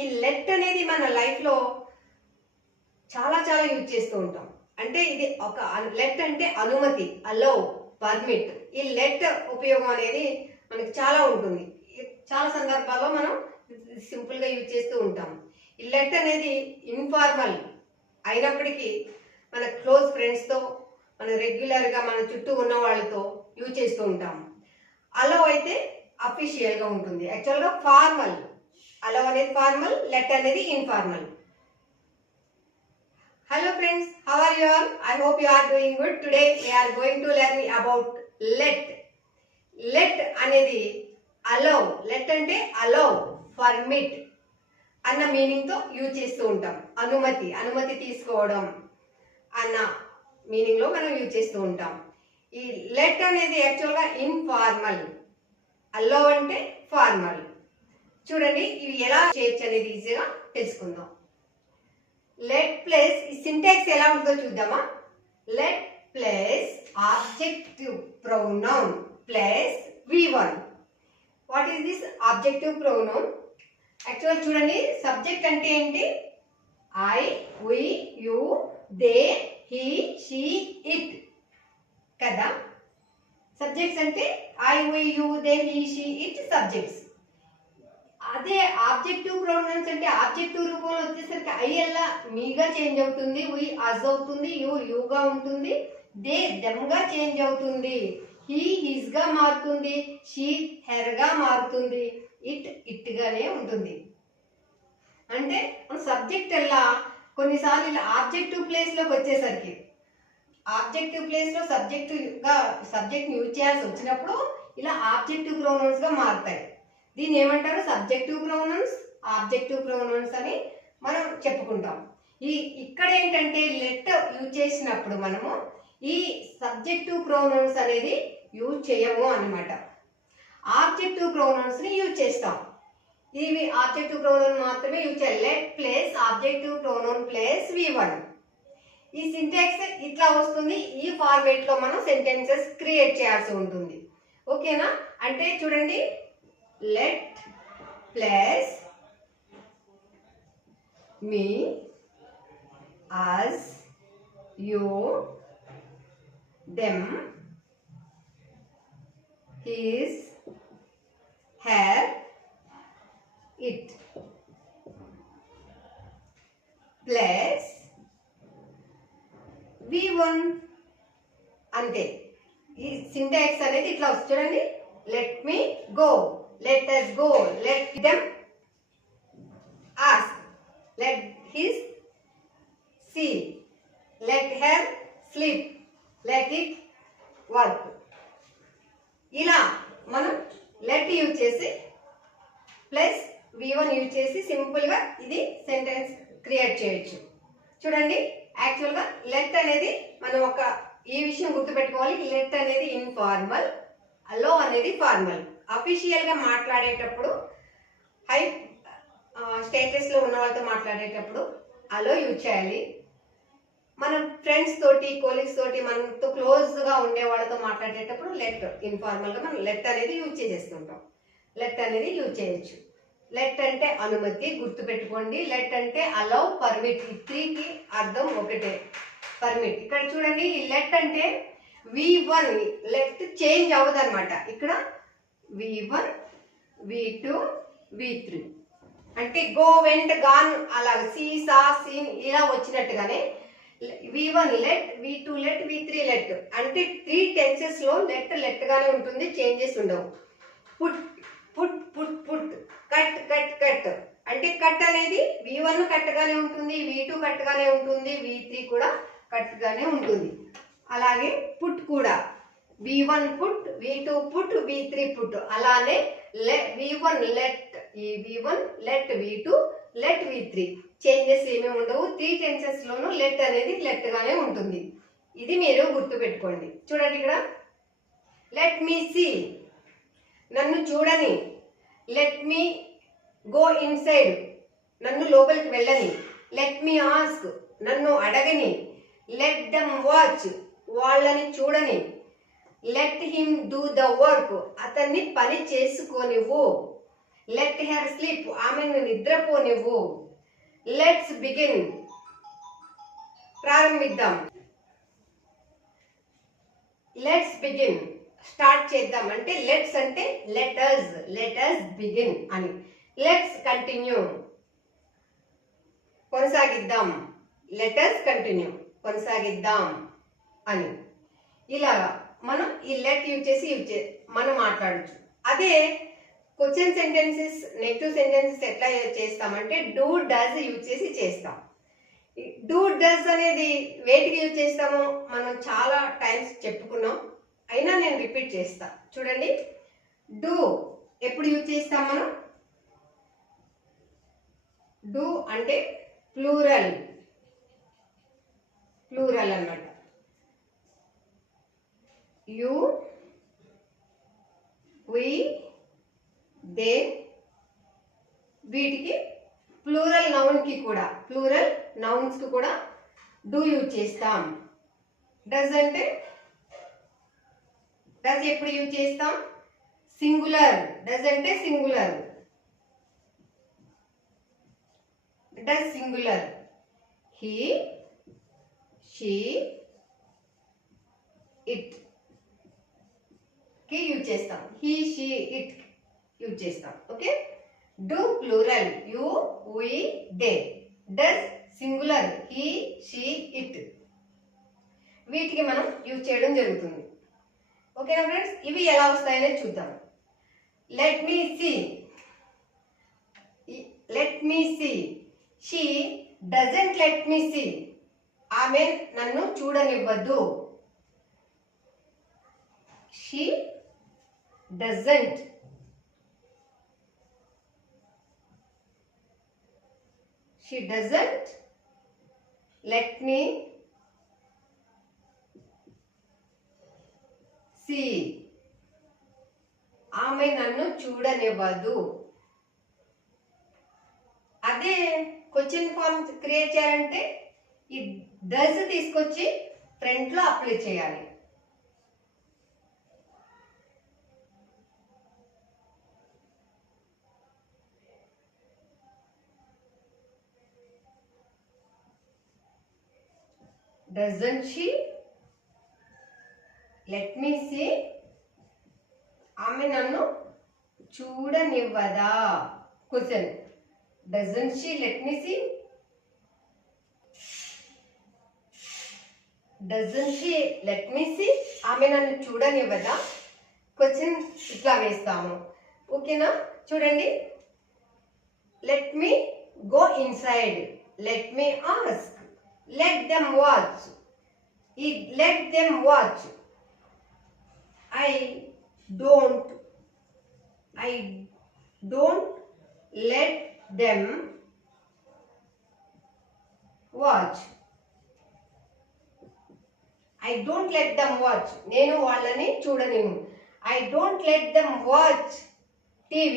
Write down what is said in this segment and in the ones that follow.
ఈ లెట్ అనేది మన లైఫ్లో చాలా చాలా యూజ్ చేస్తూ ఉంటాం. అంటే ఇది ఒక లెట్ అంటే అనుమతి, అలౌ, పర్మిట్. ఈ లెట్ ఉపయోగం అనేది మనకి చాలా ఉంటుంది. చాలా సందర్భాల్లో మనం సింపుల్గా యూజ్ చేస్తూ ఉంటాం. ఈ లెట్ అనేది ఇన్ఫార్మల్ అయినప్పటికీ మన క్లోజ్ ఫ్రెండ్స్తో, మన రెగ్యులర్గా మన చుట్టూ ఉన్న వాళ్ళతో యూజ్ చేస్తూ ఉంటాం. అలౌ అయితే అఫీషియల్గా ఉంటుంది. యాక్చువల్గా ఫార్మల్. అలౌ అనేది ఫార్మల్, లెట్ అనేది informal. Hello friends, how are you all? I hope you are doing good. Today we are going to learn about let. Let అనేది allow. Let అంటే allow, permit అన్న meaning తో use చేస్తూ ఉంటాం. అనుమతి తీసుకోవడం అన్న మీనింగ్ లో మనం యూజ్ చేస్తూ ఉంటాం. ఈ లెట్ అనేది యాక్చువల్గా ఇన్ఫార్మల్, allow అంటే ఫార్మల్. చూడండి ఇవి ఎలా చేయొచ్చు అనేది ఈజీగా తెలుసుకుందాం. లెట్ ప్లస్ ఈ సింటాక్స్ ఎలా ఉంటుందో చూద్దామా. Let plus objective pronoun plus V1. What is this objective pronoun? Actual చూడండి, సబ్జెక్ట్ అంటే ఏంటి? I, we, you, they, he, she, it కదా. సబ్జెక్ట్స్ అంటే I, we, you, they, he, she, it subjects. అదే ఆబ్జెక్టివ్ ప్రొనౌన్స్ అంటే objective రూపంలో వచ్చేసరికి I ఎలా మీగా చేంజ్ అవుతుంది, వి అజ్ అవుతుంది, యు యుగా ఉంటుంది, దే దెమ్ గా చేంజ్ అవుతుంది, హీ హిస్ గా మారుతుంది, షీ హెర్ గా మారుతుంది, ఇట్ ఇట్ గానే ఉంటుంది. అంటే మన సబ్జెక్ట్ ఎలా కొన్నిసార్లు ఇలా ఆబ్జెక్టివ్ ప్లేస్ లోకి వచ్చేసరికి ఆబ్జెక్టివ్ ప్లేస్ లో సబ్జెక్ట్ యూజ్ చేయాల్సి వచ్చినప్పుడు ఇలా ఆబ్జెక్టివ్ ప్రొనౌన్స్ గా మారుతాయి. దీన్ని ఏమంటారు? సబ్జెక్టివ్ ప్రొనౌన్స్, ఆబ్జెక్టివ్ ప్రొనౌన్స్ అని మనం చెప్పుకుంటాం. ఇక్కడ ఏంటంటే లెట్ యూజ్ చేసినప్పుడు మనము ఈ సబ్జెక్టివ్ ప్రొనౌన్స్ అనేది యూజ్ చేయము అన్నమాట. ఆబ్జెక్టివ్ ప్రొనౌన్స్ ని యూజ్ చేస్తాం. ఇవి ఆబ్జెక్టివ్ ప్రొనౌన్ మాత్రమే యూజ్ చేయాలి. Let plus objective pronoun plus V1. ఈ సింటాక్స్ ఇట్లా వస్తుంది. ఈ ఫార్మేట్ లో మనం సెంటెన్సెస్ క్రియేట్ చేయాల్సి ఉంటుంది. ఓకేనా? అంటే చూడండి, let plus me, us, you, them, his, her, it plus V1. అంతే. ఈ సింటాక్స్ అనేది ఇట్లా వస్తుంది. చూడండి, let me go, let us go, let them ask, let his see, let her sleep, let it work. ఇలా మనం లెట్ యూజ్ చేసి plus V1 use చేసి సింపుల్ గా ఇది సెంటెన్స్ క్రియేట్ చేయొచ్చు. చూడండి, యాక్చువల్గా లెట్ అనేది మనం ఈ విషయం గుర్తుపెట్టుకోవాలి. లెట్ అనేది ఇన్ఫార్మల్, అలో అనేది ఫార్మల్. అఫీషియల్ గా మాట్లాడేటప్పుడు, హై స్టేటస్ లో ఉన్న వాళ్ళతో మాట్లాడేటప్పుడు అలో యూజ్ చేయాలి. మన ఫ్రెండ్స్ తోటి, కోలీగ్స్ తోటి, మనతో క్లోజ్ గా ఉండే వాళ్ళతో మాట్లాడేటప్పుడు లెట్ ఇన్ఫార్మల్ గా మనం లెట్ అనేది యూజ్ చేసేస్తుంటాం. లెట్ అనేది యూజ్ చేయొచ్చు. లెట్ అంటే అనుమతి, గుర్తుపెట్టుకోండి. లెట్ అంటే అలౌ, పర్మిట్. ఈ త్రీకి అర్థం ఒకటే, పర్మిట్. ఇక్కడ చూడండి, ఈ లెట్ అంటే V1 లెట్ చేంజ్ అవ్వదు అనమాట. ఇక్కడ V1, V2, V3 అంటే గో, వెంట్, గాన్ అలా సీ, సా, సీన్ ఇలా వచ్చినట్టుగానే V1 let, V2 let, V3 let. అంటే 3 టెన్సెస్ లో లెట్ గానే ఉంటుంది, చేంజెస్ ఉండవు. Put, put, put, put. Cut, cut, cut. అంటే కట్ అనేది V1 కట్ గానే ఉంటుంది, V2 కట్ గానే ఉంటుంది, V3 కూడా కట్ గానే ఉంటుంది. అలాగే పుట్ కూడా V1 put, V2 put, V3 put. అలానే V1 లెట్, ఈ V1 let, V2 let, V3 changes ఏమేమి ఉండవు. 3 టెన్సెస్ లోనూ లెట్ అనేది లెట్ గానే ఉంటుంది. ఇది మీరు గుర్తు పెట్టుకోండి. చూడండి, ఇక్కడ లెట్ మీ సీ, నన్ను చూడని. లెట్ మీ గో ఇన్సైడ్, నన్ను లోపలికి వెళ్ళని. లెట్ మీ ఆస్క్, నన్ను అడగని. లెట్ దెమ్ వాచ్, వాళ్ళని చూడని. Let him do the work, అతన్ని పని చేసుకోనివ్వు. లెట్ హెర్ స్లీప్, ఆమెను నిద్రపోనివ్వు. లెట్స్ బిగిన్, ప్రారంభిద్దాం. లెట్స్ బిగిన్, స్టార్ట్ చేద్దాం. అంటే లెట్స్ అంటే లెటస్ బిగిన్ అని. లెట్స్ కంటిన్యూ, కొనసాగిద్దాం. లెటస్ కంటిన్యూ, కొనసాగిద్దాం అని. ఇలాగా మనం ఈ లెట్ యూజ్ చేసి మనం మాట్లాడచ్చు. అదే క్వశ్చన్ సెంటెన్సెస్, నెగటివ్ సెంటెన్సెస్ ఎట్లా చేస్తామంటే డూ డస్ యూజ్ చేసి చేస్తాం. డూ డస్ అనేది వేటికి యూజ్ చేస్తామో మనం చాలా టైమ్స్ చెప్పుకున్నాం, అయినా నేను రిపీట్ చేస్తా. చూడండి, డూ ఎప్పుడు యూజ్ చేస్తాం మనం? డూ అంటే ప్లూరల్ అన్నమాట. యు, వి, దే, వీటికి ప్లూరల్ నౌన్స్ కి కూడా డూ యూజ్ చేస్తాం. డస్ అంటే డస్ ఎప్పుడు యూజ్ చేస్తాం? సింగులర్. డస్ అంటే singular. Does singular. He, she, it కి యూజ్ చేస్తాం. హీ, షీ, ఇట్ యూజ్ చేస్తాం. Okay. Do plural, you, we, they. Does singular, he, she, it. వీటికి మనం యూజ్ చేయడం జరుగుతుంది. ఓకేనా ఫ్రెండ్స్? ఇవి ఎలా వస్తాయనే చూద్దాం. Let me see. She doesn't let me see. ఆమె నన్ను చూడనివ్వదు. She doesn't let me see. ఆమె నన్ను చూడనివ్వదు. అదే క్వశ్చన్ ఫార్మ్ క్రియేట్ చేయాలంటే ఈ డస్ తీసుకొచ్చి ఫ్రంట్ లో అప్లై చేయాలి. Doesn't she let me see? ఆమె నన్ను చూడనివ్వదా? Question. Doesn't she let me see? Doesn't she let me see? ఆమె నన్ను చూడనివ్వదా? క్వశ్చన్ ఇట్లా వేస్తాము. ఓకేనా? చూడండి, let me go inside. Let me ask. Let them watch. Let them watch. I don't let them watch. I don't let them watch. నేను వాళ్ళని చూడనివ్వను. I don't let them watch TV.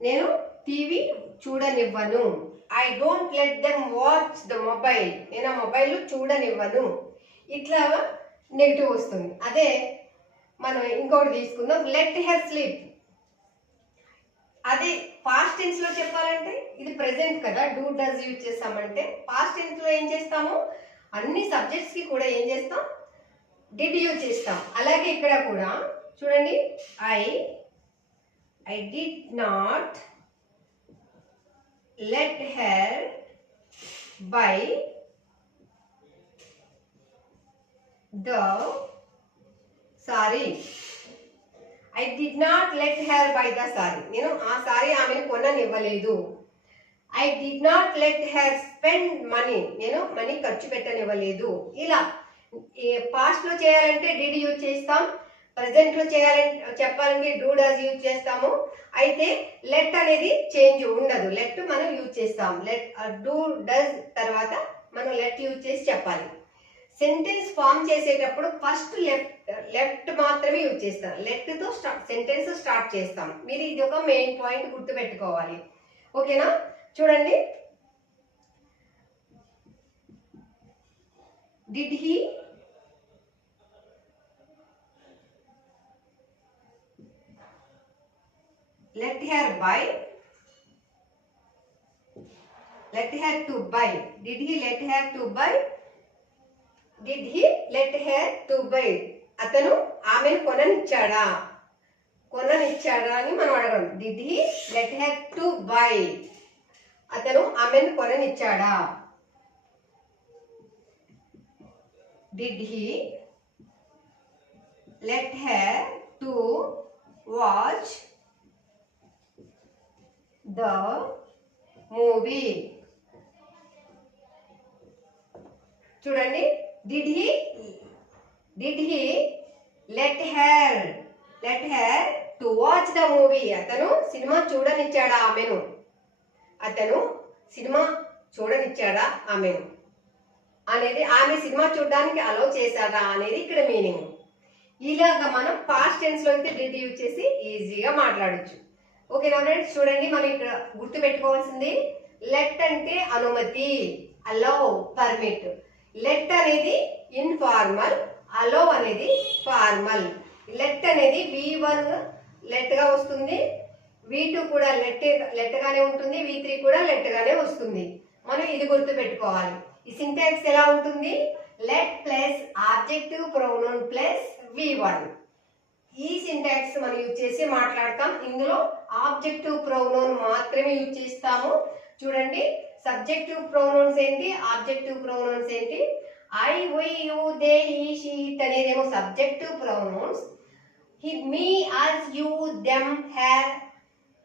నేను TV చూడనివ్వను. I don't let them watch the mobile. నేను ఆ mobile చూడనివ్వను. ఇట్లా negative వస్తుంది. అదే మనం ఇంకొకటి తీసుకుందాం, లెట్ హెర్ స్లీప్. అదే పాస్ట్ టెన్స్ లో చెప్పాలంటే ఇది ప్రెసెంట్ కదా, డూ డస్ యూజ్ చేస్తామంటే పాస్ట్ టెన్స్ లో ఏం చేస్తాము? అన్ని సబ్జెక్ట్స్ కి కూడా ఏం చేస్తాం? డిడ్ యూజ్ చేస్తాం. అలాగే ఇక్కడ కూడా చూడండి, I did not let her buy the saree. I did not let her buy the saree. నేను ఆ సారీ ఆమెను కొననివ్వలేదు. I did not let her spend money. నేను మనీ ఖర్చు పెట్టనివ్వలేదు. ఇలా పాస్ట్ లో చేయాలంటే డిడ్ యూజ్ చేస్తాం, ప్రెసెంట్ లో చెప్పాలంటే డూ డస్ యూజ్ చేస్తాము. అయితే లెట్ అనేది చేంజ్ ఉండదు. లెట్ మనం యూజ్ చేస్తాం. డూ డస్ తర్వాత మనం లెట్ యూజ్ చేసి చెప్పాలి. సెంటెన్స్ ఫామ్ చేసేటప్పుడు ఫస్ట్ లెఫ్ట్ మాత్రమే యూజ్ చేస్తాం. లెట్ తో సెంటెన్స్ స్టార్ట్ చేస్తాం. మీరు ఇది ఒక మెయిన్ పాయింట్ గుర్తు పెట్టుకోవాలి. ఓకేనా? చూడండి, did he let her buy. Let her to buy. Did he let her to buy? Did he let her to buy? అతను ఆమెను కొననిచ్చాడా? కొననిచ్చాడా అని మనం అడగడం. Did he let her to buy? అతను ఆమెను కొననిచ్చాడా? Did he let her to watch the movie? చూడండి, did he let her to watch the movie? అతను cinema చూడనిచ్చాడా ఆమెను? అతను సినిమా చూడనిచ్చాడా ఆమెను అనేది, ఆమె సినిమా చూడడానికి అలౌ చేశాడా అనేది ఇక్కడ మీనింగ్. ఇలాగా మనం పాస్ట్ టెన్స్ లో అయితే డిడ్ యూజ్ చేసి ఈజీగా మాట్లాడొచ్చు. ఓకేనా ఫ్రెండ్స్? చూడండి, మనం ఇక్కడ గుర్తు పెట్టుకోవాల్సింది లెట్ అంటే అనుమతి, అలౌ, పర్మిట్. లెట్ అనేది ఇన్ఫార్మల్, అలౌ అనేది ఫార్మల్. లెట్ అనేది V1 లెట్ గా వస్తుంది, V2 కూడా లెట్ గానే ఉంటుంది, V3 కూడా లెట్ గానే వస్తుంది. మనం ఇది గుర్తు పెట్టుకోవాలి. ఈ సింటాక్స్ ఎలా ఉంటుంది? Let plus objective pronoun plus V1. ఈ సింటాక్స్ మనం యూజ్ చేసి మాట్లాడతాం. ఇందులో ఆబ్జెక్టివ్ ప్రొనౌన్ మాత్రమే యూజ్ చేస్తాము. చూడండి, సబ్జెక్టివ్ ప్రొనౌన్స్ ఏంటి, ఆబ్జెక్టివ్ ప్రొనౌన్స్ ఏంటి? I, we, you, they, he, she, it అనేదేమో subjective pronouns. Me, us, you, them, her,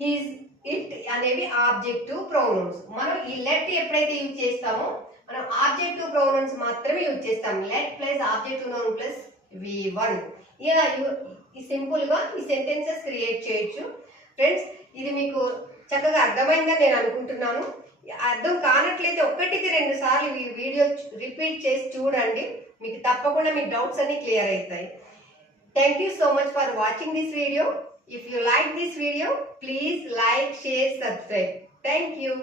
his, it అనేవి ఆబ్జెక్టివ్ ప్రొనౌన్స్. మనం ఈ లెట్ ఎప్పుడైతే యూజ్ చేస్తామో మనం ఆబ్జెక్టివ్ ప్రొనౌన్స్ మాత్రమే యూజ్ చేస్తాం. Let plus objective pronoun plus V1. ఇలా ఈ సింపుల్ గా ఈ సెంటెన్సెస్ క్రియేట్ చేయొచ్చు. ఫ్రెండ్స్, ఇది మీకు చక్కగా అర్థమైందని నేను అనుకుంటున్నాను. అర్థం కానట్లయితే 1-2 సార్లు ఈ వీడియో రిపీట్ చేసి చూడండి, మీకు తప్పకుండా మీ డౌట్స్ అన్ని క్లియర్ అవుతాయి. Thank you so much for watching this video. If you like this video, please like, share, subscribe. Thank you.